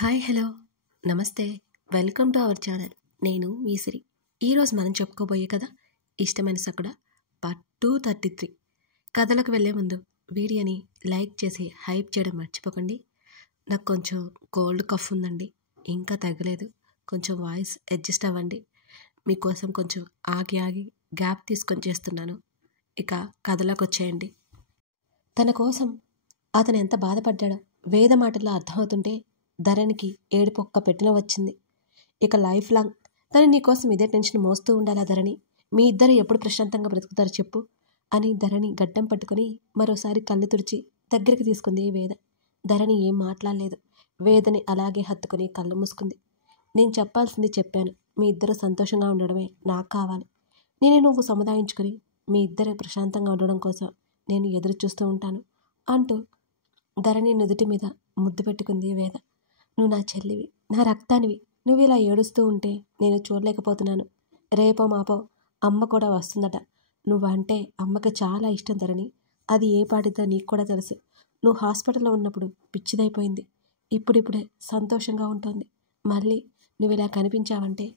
Hi hello నమస్తే welcome to our channel. నేను మీ సిరి. ఈరోజు మనం చెప్పుకోబోయే కథ ఇష్టమైన సకుడ పార్ట్ 233. కథలకు వెళ్ళే ముందు వీడియోని లైక్ చేసి హైప్ చేయడం మర్చిపోకండి. నాకు కొంచెం కోల్డ్ కఫ్ ఉందండి, ఇంకా తగ్గలేదు. కొంచెం వాయిస్ అడ్జస్ట్ అవ్వండి. మీకోసం కొంచెం ఆగి గ్యాప్ తీసుకొని చేస్తున్నాను. ఇక కథలోకి వచ్చేయండి. తన కోసం అతను ఎంత బాధపడ్డాడో వేద మాటల్లో అర్థమవుతుంటే ధరణికి ఏడుపొక్క పెట్టిన వచ్చింది. ఇక లైఫ్ లాంగ్ తను నీకోసం ఇదే టెన్షన్ మోస్తూ ఉండాలా ధరణి? మీ ఇద్దరు ఎప్పుడు ప్రశాంతంగా బ్రతుకుతారు చెప్పు అని ధరణి గడ్డం పట్టుకుని మరోసారి కళ్ళు తుడిచి దగ్గరికి తీసుకుంది వేద. ధరణి ఏం మాట్లాడలేదు. వేదని అలాగే హత్తుకుని కళ్ళు మూసుకుంది. నేను చెప్పాల్సింది చెప్పాను. మీ ఇద్దరు సంతోషంగా ఉండడమే నాకు కావాలి. నువ్వు సముదాయించుకుని మీ ఇద్దరు ప్రశాంతంగా ఉండడం కోసం నేను ఎదురు చూస్తూ ఉంటాను అంటూ ధరణి నుదుటి మీద ముద్దు పెట్టుకుంది వేద. నువ్వు నా చెల్లివి, నా రక్తానివి. నువ్వు ఇలా ఏడుస్తూ ఉంటే నేను చూడలేకపోతున్నాను. రేపో మాపో అమ్మ కూడా వస్తుందట. నువ్వంటే అమ్మకి చాలా ఇష్టం ధరణి. అది ఏ పాటితో నీకు కూడా తెలుసు. నువ్వు హాస్పిటల్లో ఉన్నప్పుడు పిచ్చిదైపోయింది. ఇప్పుడిప్పుడే సంతోషంగా ఉంటుంది. మళ్ళీ నువ్వు ఇలా కనిపించావంటే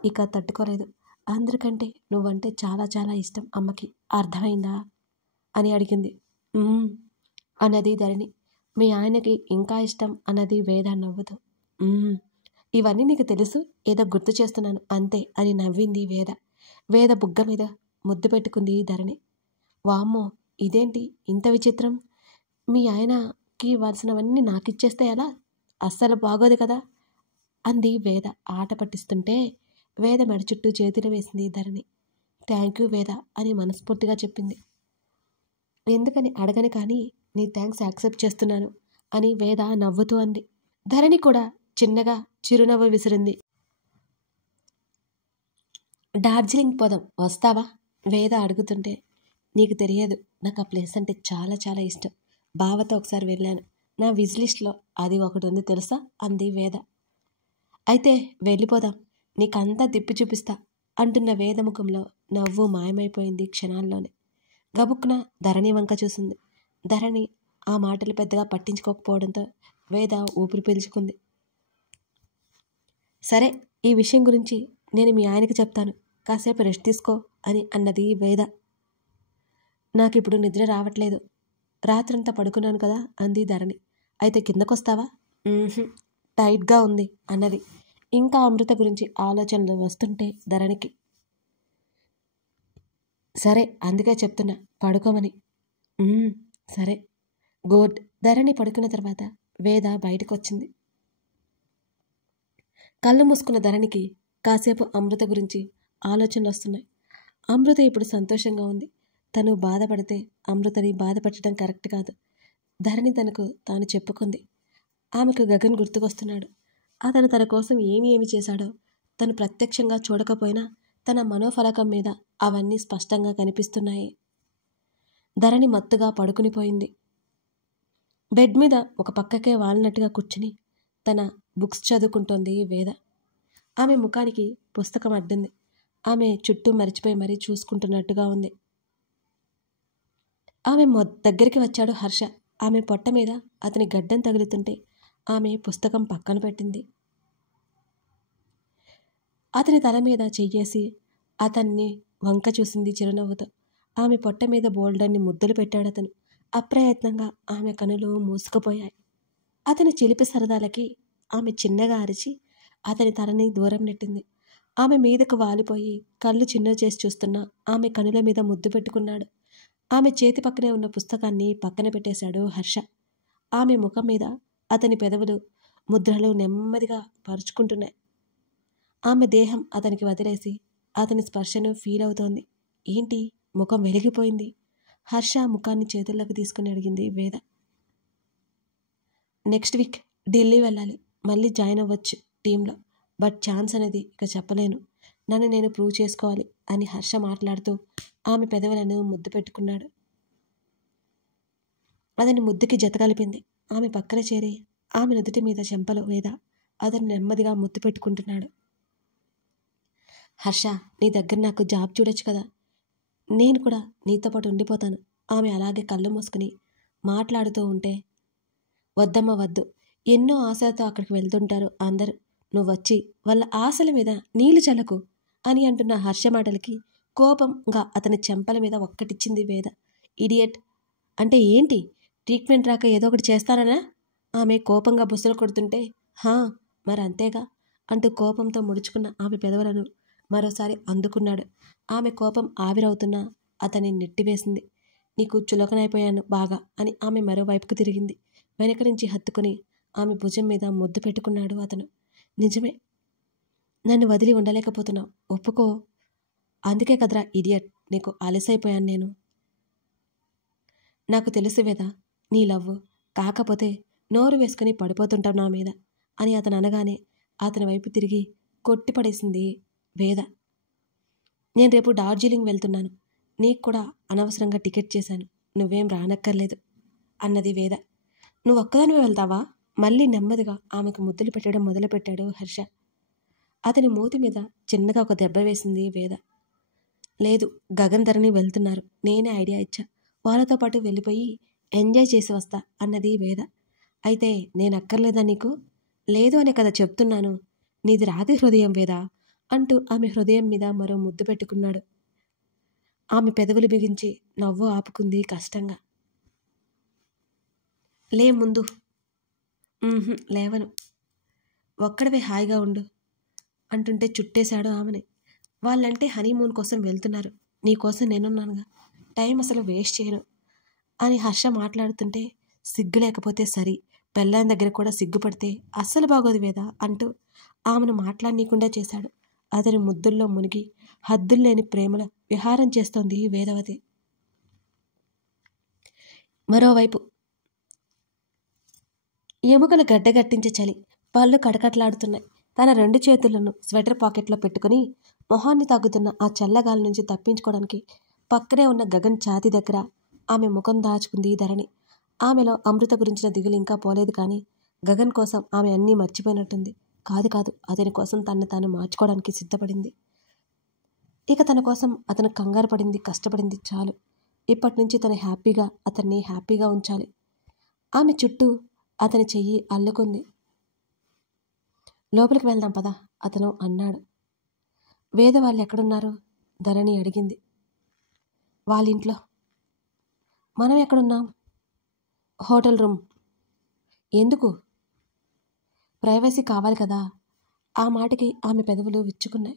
ఇక తట్టుకోలేదు. అందరికంటే నువ్వంటే చాలా చాలా ఇష్టం అమ్మకి. అర్థమైందా అని అడిగింది. అన్నది ధరణి. మీ ఆయనకి ఇంకా ఇష్టం అన్నది వేద నవ్వుతూ. ఇవన్నీ నీకు తెలుసు, ఏదో గుర్తు చేస్తున్నాను అంతే అని నవ్వింది వేద. వేద బుగ్గ మీద ముద్దు పెట్టుకుంది ధరణి. వామ్మో, ఇదేంటి ఇంత విచిత్రం? మీ ఆయనకి ఇవ్వాల్సినవన్నీ నాకిచ్చేస్తే ఎలా? అస్సలు బాగోదు కదా అంది వేద ఆట పట్టిస్తుంటే. వేద మెడ చుట్టూ చేతులు వేసింది ధరణి. థ్యాంక్ యూ వేద అని మనస్ఫూర్తిగా చెప్పింది. ఎందుకని అడగని కానీ నీ థ్యాంక్స్ యాక్సెప్ట్ చేస్తున్నాను అని వేద నవ్వుతూ అంది. ధరణి కూడా చిన్నగా చిరునవ్వు విసిరింది. డార్జిలింగ్ పోదాం, వస్తావా? వేద అడుగుతుంటే. నీకు తెలియదు, నాకు ఆ ప్లేస్ అంటే చాలా చాలా ఇష్టం. బావతో ఒకసారి వెళ్ళాను. నా విజ్ లిస్ట్లో అది ఒకటి ఉంది తెలుసా అంది వేద. అయితే వెళ్ళిపోదాం, నీకంతా తిప్పి చూపిస్తా అంటున్న వేద ముఖంలో నవ్వు మాయమైపోయింది క్షణాల్లోనే. గబుక్కున ధరణి వంక చూసింది. ధరణి ఆ మాటలు పెద్దగా పట్టించుకోకపోవడంతో వేద ఊపిరి పీల్చుకుంది. సరే, ఈ విషయం గురించి నేను మీ ఆయనకి చెప్తాను, కాసేపు రెస్ట్ తీసుకో అని అన్నది వేద. నాకిప్పుడు నిద్ర రావట్లేదు, రాత్రంతా పడుకున్నాను కదా అంది ధరణి. అయితే కిందకొస్తావా? టైట్గా ఉంది అన్నది. ఇంకా అమృత గురించి ఆలోచనలు వస్తుంటే ధరణికి. సరే, అందుకే చెప్తున్నా, పడుకోమని. సరే గుడ్. ధరణి పడుకున్న తర్వాత వేద బయటకు వచ్చింది. కళ్ళు మూసుకున్న ధరణికి కాసేపు అమృత గురించి ఆలోచనలు వస్తున్నాయి. అమృత ఇప్పుడు సంతోషంగా ఉంది. తను బాధపడితే అమృతని బాధపడటం కరెక్ట్ కాదు. ధరణి తనకు తాను చెప్పుకుంది. ఆమెకు గగన్ గుర్తుకొస్తున్నాడు. అతను తన కోసం ఏమి చేశాడో తను ప్రత్యక్షంగా చూడకపోయినా తన మనోఫలకం మీద అవన్నీ స్పష్టంగా కనిపిస్తున్నాయి. ధరణి మత్తుగా పడుకునిపోయింది. బెడ్ మీద ఒక పక్కకే వాలినట్టుగా కూర్చుని తన బుక్స్ చదువుకుంటోంది వేద. ఆమె ముఖానికి పుస్తకం అడ్డింది. ఆమె చుట్టూ మరిచిపోయి మరీ చూసుకుంటున్నట్టుగా ఉంది. ఆమె దగ్గరికి వచ్చాడు హర్ష. ఆమె పొట్ట మీద అతని గడ్డం తగులుతుంటే ఆమె పుస్తకం పక్కన పెట్టింది. అతని తల మీద చెయ్యేసి అతన్ని వంక చూసింది చిరునవ్వుతో. ఆమె పొట్ట మీద బోల్డన్ని ముద్దులు పెట్టాడు అతను. అప్రయత్నంగా ఆమె కనులు మూసుకుపోయాయి. అతని చిలిపి సరదాలకి ఆమె చిన్నగా అరిచి అతని తలని దూరం నెట్టింది. ఆమె మీదకు వాలిపోయి కళ్ళు చిన్న చేసి చూస్తున్న ఆమె కనుల మీద ముద్దు పెట్టుకున్నాడు. ఆమె చేతి పక్కనే ఉన్న పుస్తకాన్ని పక్కన పెట్టేశాడు హర్ష. ఆమె ముఖం మీద అతని పెదవులు ముద్రలు నెమ్మదిగా పరుచుకుంటున్నాయి. ఆమె దేహం అతనికి వదిలేసి అతని స్పర్శను ఫీల్ అవుతోంది. ఏంటి, ముఖం వెలిగిపోయింది? హర్ష ముఖాన్ని చేతుల్లోకి తీసుకుని అడిగింది వేద. నెక్స్ట్ వీక్ ఢిల్లీ వెళ్ళాలి. మళ్ళీ జాయిన్ అవ్వచ్చు టీంలో. బట్ ఛాన్స్ అనేది ఇక చెప్పలేను. నన్ను నేను ప్రూవ్ చేసుకోవాలి అని హర్ష మాట్లాడుతూ ఆమె పెదవులను ముద్దు పెట్టుకున్నాడు. అతని ముద్దుకి జత కలిపింది. ఆమె పక్కన చేరి ఆమె నుదుటి మీద చెంపలు వేద అతను నెమ్మదిగా ముద్దు పెట్టుకుంటున్నాడు. హర్ష, నీ దగ్గర నాకు జాబ్ చూడొచ్చు కదా, నేను కూడా నీతో పాటు ఉండిపోతాను. ఆమె అలాగే కళ్ళు మూసుకుని మాట్లాడుతూ ఉంటే, వద్దమ్మ వద్దు, ఎన్నో ఆశలతో అక్కడికి వెళ్తుంటారు అందరూ. నువ్వొచ్చి వాళ్ళ ఆశల మీద నీళ్లు చల్లకు అని అంటున్న హర్ష మాటలకి కోపంగా అతని చెంపల మీద ఒక్కటిచ్చింది వేద. ఇడియట్! అంటే ఏంటి? ట్రీట్మెంట్ రాక ఏదో ఒకటి చేస్తాననా? ఆమె కోపంగా బుసలు కొడుతుంటే, హా మరి అంతేగా అంటూ కోపంతో ముడుచుకున్న ఆమె పెదవులను మరోసారి అందుకున్నాడు. ఆమె కోపం ఆవిరవుతున్నా అతన్ని నెట్టివేసింది. నీకు చులకనైపోయాను బాగా అని ఆమె మరోవైపుకు తిరిగింది. వెనక నుంచి హత్తుకుని ఆమె భుజం మీద ముద్దు పెట్టుకున్నాడు అతను. నిజమే, నన్ను వదిలి ఉండలేకపోతున్నావు, ఒప్పుకో. అందుకే కదరా ఇడియట్, నీకు అలసైపోయాను నేను. నాకు తెలుసు వేద నీ లవ్వు, కాకపోతే నోరు వేసుకుని పడిపోతుంటావు నా మీద అని అతను అనగానే అతని వైపు తిరిగి కొట్టిపడేసింది వేద. నేను రేపు డార్జిలింగ్ వెళ్తున్నాను, నీకు కూడా అనవసరంగా టికెట్ చేశాను, నువ్వేం రానక్కర్లేదు అన్నది వేద. నువ్వు ఒక్కదానివే వెళ్తావా? మళ్ళీ నెమ్మదిగా ఆమెకు ముద్దులు పెట్టడం మొదలుపెట్టాడు హర్ష. అతని మూతి మీద చిన్నగా ఒక దెబ్బ వేసింది వేద. లేదు, గగన్ ధరణి వెళ్తున్నారు, నేనే ఐడియా ఇచ్చా, వాళ్ళతో పాటు వెళ్ళిపోయి ఎంజాయ్ చేసి వస్తా అన్నది వేద. అయితే నేను అక్కర్లేదా నీకు? లేదు అనే కదా చెప్తున్నాను, నీది రాతి హృదయం వేద అంటూ ఆమె హృదయం మీద మరో ముద్దు పెట్టుకున్నాడు. ఆమె పెదవులు బిగించి నవ్వు ఆపుకుంది కష్టంగా. లే ముందు. లేవను, ఒక్కడవే హాయిగా ఉండు అంటుంటే చుట్టేశాడు ఆమెని. వాళ్ళంటే హనీమూన్ కోసం వెళ్తున్నారు, నీకోసం నేనున్నానుగా, టైం అసలు వేస్ట్ చేయను అని హర్ష మాట్లాడుతుంటే, సిగ్గు లేకపోతే సరి, పెళ్ళాని దగ్గర కూడా సిగ్గుపడితే అస్సలు బాగోదు వేద అంటూ ఆమెను మాట్లాడనీయకుండా చేశాడు. అతని ముద్దుల్లో మునిగి హద్దుల్లేని ప్రేమల విహారం చేస్తోంది వేదవతి. మరోవైపు ఎముకలు గడ్డగట్టించే చలి, పళ్ళు కడకట్లాడుతున్నాయి. తన 2 చేతులను స్వెటర్ పాకెట్లో పెట్టుకుని మొహాన్ని తాగుతున్న ఆ చల్లగాలి నుంచి తప్పించుకోవడానికి పక్కనే ఉన్న గగన్ ఛాతీ దగ్గర ఆమె ముఖం దాచుకుంది ధరణి. ఆమెలో అమృత గురించిన దిగులు ఇంకా పోలేదు, కానీ గగన్ కోసం ఆమె అన్నీ మర్చిపోయినట్టుంది. కాదు, అతని కోసం తనను తాను మార్చుకోవడానికి సిద్ధపడింది. ఇక తన కోసం అతను కంగారు పడింది, కష్టపడింది చాలు. ఇప్పటి నుంచి తను హ్యాపీగా అతన్ని హ్యాపీగా ఉంచాలి. ఆమె చుట్టూ అతని చెయ్యి అల్లుకుంది. లోపలికి వెళ్దాం పదా అతను అన్నాడు. వేద వాళ్ళు ఎక్కడున్నారు? ధరణి అడిగింది. వాళ్ళింట్లో. మనం ఎక్కడున్నాం? Hotel room. ఎందుకు? ప్రైవసీ కావాలి కదా. ఆ మాటకి ఆమె పెదవులు విచ్చుకున్నాయి.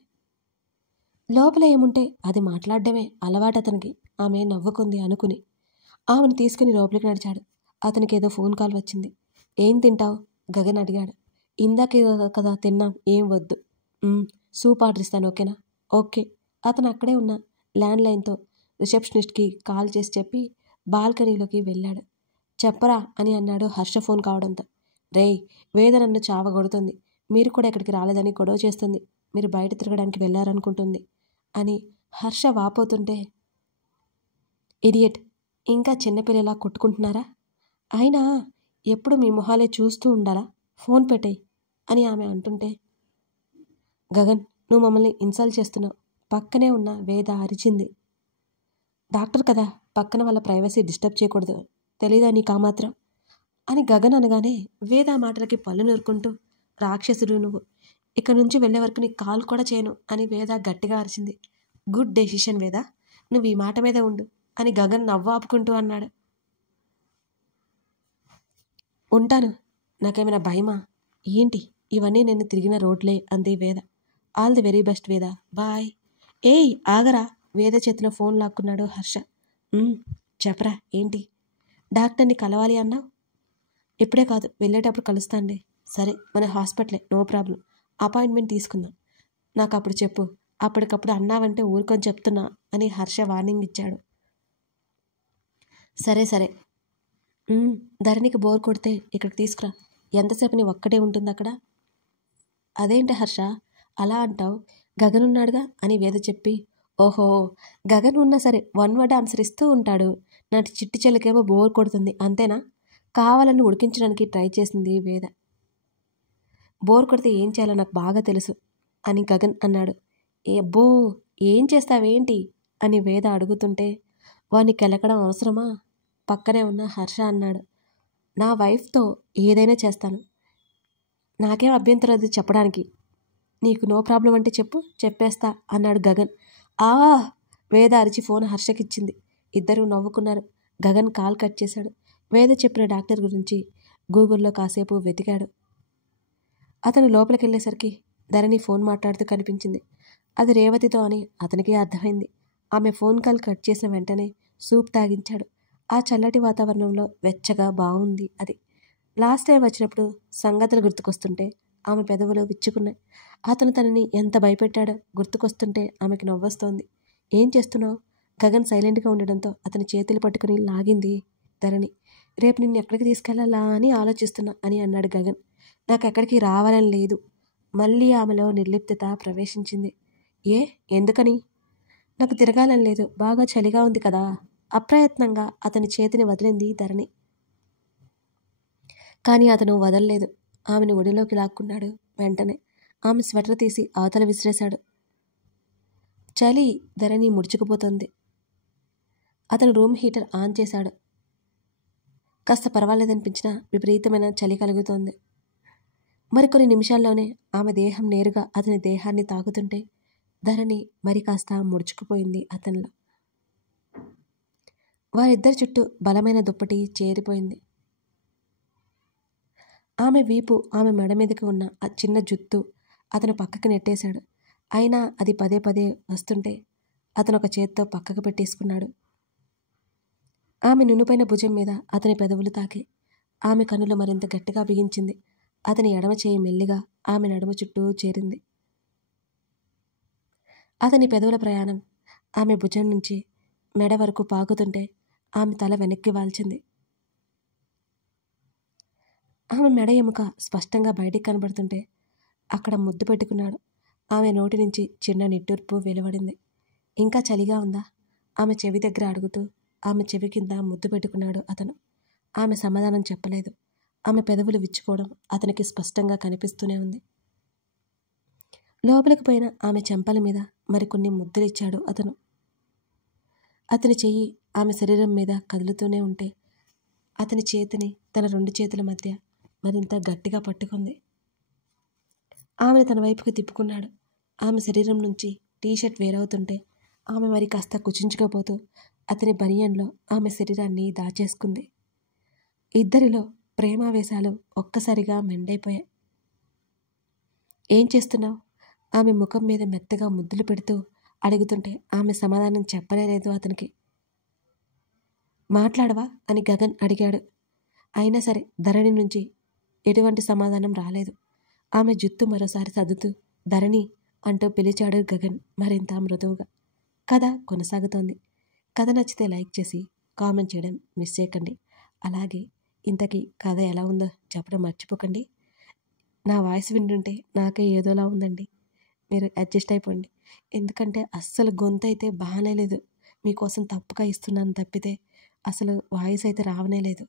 లోపల ఏముంటే అది మాట్లాడడమే అలవాటు అతనికి, ఆమె నవ్వుకుంది అనుకుని. ఆమెను తీసుకుని లోపలికి నడిచాడు. అతనికి ఏదో ఫోన్ కాల్ వచ్చింది. ఏం తింటావు? గగన్ అడిగాడు. ఇందాకే కదా తిన్నాం, ఏం వద్దు. సూప్ ఆర్డర్ ఇస్తాను, ఓకేనా? ఓకే. అతను అక్కడే ఉన్న ల్యాండ్లైన్తో రిసెప్షనిస్ట్కి కాల్ చేసి చెప్పి బాల్కనీలోకి వెళ్ళాడు. చెప్పరా అని అన్నాడు హర్ష ఫోన్ కావడంతో. రేయ్, వేద నన్ను చావగొడుతుంది, మీరు కూడా ఇక్కడికి రాలేదని గొడవ చేస్తుంది, మీరు బయట తిరగడానికి వెళ్ళారనుకుంటుంది అని హర్ష వాపోతుంటే, ఇడియట్, ఇంకా చిన్నపిల్లలా కొట్టుకుంటున్నారా? అయినా ఎప్పుడు మీ మొహాలే చూస్తూ ఉండాలా? ఫోన్ పెట్టేయ్ అని ఆమె అంటుంటే, గగన్, నువ్వు మమ్మల్ని ఇన్సల్ట్ చేస్తున్నావు, పక్కనే ఉన్న వేద అరిచింది. డాక్టర్ కదా, పక్కన వాళ్ళ ప్రైవసీ డిస్టర్బ్ చేయకూడదు, తెలీదా నీకు ఆ మాత్రం అని గగన్ అనగానే వేద మాటలకి పళ్ళు నూరుకుంటూ, రాక్షసుడు నువ్వు, ఇక్కడ నుంచి వెళ్ళే వరకు నీకు కాల్ కూడా చేయను అని వేద గట్టిగా అరిచింది. గుడ్ డెసిషన్ వేద, నువ్వు ఈ మాట మీద ఉండు అని గగన్ నవ్వు ఆపుకుంటూ అన్నాడు. ఉంటాను, నాకేమైనా భయమా ఏంటి? ఇవన్నీ నేను తిరిగిన రోడ్లే అంది వేద. ఆల్ ది వెరీ బెస్ట్ వేద, బాయ్. ఏయ్ ఆగరా, వేద చేతిలో ఫోన్ లాక్కున్నాడు హర్ష. చెప్పరా ఏంటి? డాక్టర్ని కలవాలి అన్నావు. ఇప్పుడే కాదు, వెళ్ళేటప్పుడు కలుస్తాండి. సరే, మన హాస్పిటలే, నో ప్రాబ్లం, అపాయింట్మెంట్ తీసుకుందాం. నాకు అప్పుడు చెప్పు, అప్పటికప్పుడు అన్నావంటే ఊరుకొని చెప్తున్నా అని హర్ష వార్నింగ్ ఇచ్చాడు. సరే. ధరణికి బోర్ కొడితే ఇక్కడికి తీసుకురా, ఎంతసేపు నీ ఒక్కటే ఉంటుంది అక్కడ. అదేంటి హర్ష అలా అంటావు, గగన్ ఉన్నాడుగా అని వేద చెప్పి, ఓహో, గగన్ ఉన్నా సరే 1 వర్డ్ ఆన్సర్ ఇస్తూ ఉంటాడు, నాటి చిట్టి చెల్లికేమో బోర్ కొడుతుంది అంతేనా? కావాలని ఉడికించడానికి ట్రై చేసింది వేద. బోర్ కొడితే ఏం చేయాలో నాకు బాగా తెలుసు అని గగన్ అన్నాడు. ఏబ్బో, ఏం చేస్తావేంటి అని వేద అడుగుతుంటే, వాణ్ణి కెలకడం అవసరమా? పక్కనే ఉన్న హర్ష అన్నాడు. నా వైఫ్తో ఏదైనా చేస్తాను, నాకేం అభ్యంతరం అది చెప్పడానికి. నీకు నో ప్రాబ్లం అంటే చెప్పు, చెప్పేస్తా అన్నాడు గగన్. ఆ వేద అరిచి ఫోన్ హర్షకిచ్చింది. ఇద్దరూ నవ్వుకున్నారు. గగన్ కాల్ కట్ చేశాడు. వేద చెప్పిన డాక్టర్ గురించి గూగుల్లో కాసేపు వెతికాడు. అతను లోపలికి వెళ్ళేసరికి ధరణి ఫోన్ మాట్లాడుతూ కనిపించింది. అది రేవతితో అని అతనికే అర్థమైంది. ఆమె ఫోన్ కాల్ కట్ చేసిన వెంటనే సూప్ తాగించాడు. ఆ చల్లటి వాతావరణంలో వెచ్చగా బాగుంది అది. లాస్ట్ టైం వచ్చినప్పుడు సంగతులు గుర్తుకొస్తుంటే ఆమె పెదవులు విచ్చుకున్నాయి. అతను తనని ఎంత భయపెట్టాడో గుర్తుకొస్తుంటే ఆమెకి నవ్వొస్తోంది. ఏం చేస్తున్నావు? గగన్ సైలెంట్గా ఉండడంతో అతని చేతులు పట్టుకుని లాగింది ధరణి. రేపు నిన్ను ఎక్కడికి తీసుకెళ్లాలా అని ఆలోచిస్తున్నా అని అన్నాడు గగన్. నాకు ఎక్కడికి రావాలని లేదు. మళ్ళీ ఆమెలో నిర్లిప్తత ప్రవేశించింది. ఏ ఎందుకని? నాకు తిరగాలని లేదు, బాగా చలిగా ఉంది కదా. అప్రయత్నంగా అతని చేతిని వదిలింది ధరణి. కానీ అతను వదల్లేదు. ఆమెను ఒడిలోకి లాక్కున్నాడు. వెంటనే ఆమె స్వెటర్ తీసి అవతల విసిరేశాడు. చలి ధరణి ముడుచుకుపోతుంది. అతను రూమ్ హీటర్ ఆన్ చేశాడు. కాస్త పర్వాలేదనిపించినా విపరీతమైన చలి కలుగుతోంది. మరికొన్ని నిమిషాల్లోనే ఆమె దేహం నేరుగా అతని దేహాన్ని తాకుతుంటే ధరణి మరి కాస్త ముడుచుకుపోయింది అతనిలో. వారిద్దరి చుట్టూ బలమైన దుప్పటి చేరిపోయింది. ఆమె వీపు, ఆమె మెడ మీదకి ఉన్న ఆ చిన్న జుత్తు అతను పక్కకి నెట్టేశాడు. అయినా అది పదే పదే వస్తుంటే అతను ఒక చేత్తో పక్కకు పెట్టేసుకున్నాడు. ఆమె నునుపైన భుజం మీద అతని పెదవులు తాకి ఆమె కన్నులు మరింత గట్టిగా బిగించింది. అతని ఎడమ చేయి మెల్లిగా ఆమె నడుము చుట్టూ చేరింది. అతని పెదవుల ప్రయాణం ఆమె భుజం నుంచి మెడ వరకు పాకుతుంటే ఆమె తల వెనక్కి వాల్చింది. ఆమె మెడ ఎముక స్పష్టంగా బయటికి కనబడుతుంటే అక్కడ ముద్దు పెట్టుకున్నాడు. ఆమె నోటి నుంచి చిన్న నిట్టూర్పు వెలువడింది. ఇంకా చలిగా ఉందా? ఆమె చెవి దగ్గర అడుగుతూ ఆమె చెవి కింద ముద్దు పెట్టుకున్నాడు అతను. ఆమె సమాధానం చెప్పలేదు. ఆమె పెదవులు విచ్చుకోవడం అతనికి స్పష్టంగా కనిపిస్తూనే ఉంది. లోపలికి పోయిన ఆమె చెంపల మీద మరికొన్ని ముద్దులిచ్చాడు అతను. అతని చెయ్యి ఆమె శరీరం మీద కదులుతూనే ఉంటే అతని చేతిని తన రెండు చేతుల మధ్య మరింత గట్టిగా పట్టుకుంది. ఆమెను తన వైపుకి తిప్పుకున్నాడు. ఆమె శరీరం నుంచి టీషర్ట్ వేరవుతుంటే ఆమె మరి కాస్త కుచించుకుపోతూ అతని బనియన్లో ఆమె శరీరాన్ని దాచేసుకుంది. ఇద్దరిలో ప్రేమావేశాలు ఒక్కసారిగా మెండైపోయాయి. ఏం చేస్తున్నావు? ఆమె ముఖం మీద మెత్తగా ముద్దులు పెడుతూ అడుగుతుంటే ఆమె సమాధానం చెప్పలేదు అతనికి. మాట్లాడవా అని గగన్ అడిగాడు. అయినా సరే ధరణి నుంచి ఎటువంటి సమాధానం రాలేదు. ఆమె జుత్తు మరోసారి సర్దుతూ ధరణి అంటూ పిలిచాడు గగన్ మరింత మృదువుగా. కథ కొనసాగుతోంది. కథ నచ్చితే లైక్ చేసి కామెంట్ చేయడం మిస్ చేయకండి. అలాగే ఇంతకీ కథ ఎలా ఉందో చెప్పడం మర్చిపోకండి. నా వాయిస్ వింటుంటే నాకే ఏదోలా ఉందండి. మీరు అడ్జస్ట్ అయిపోండి. ఎందుకంటే అస్సలు గొంతు అయితే బాగానే లేదు. మీకోసం తప్పుగా ఇస్తున్నాను తప్పితే అసలు వాయిస్ అయితే రావనే లేదు.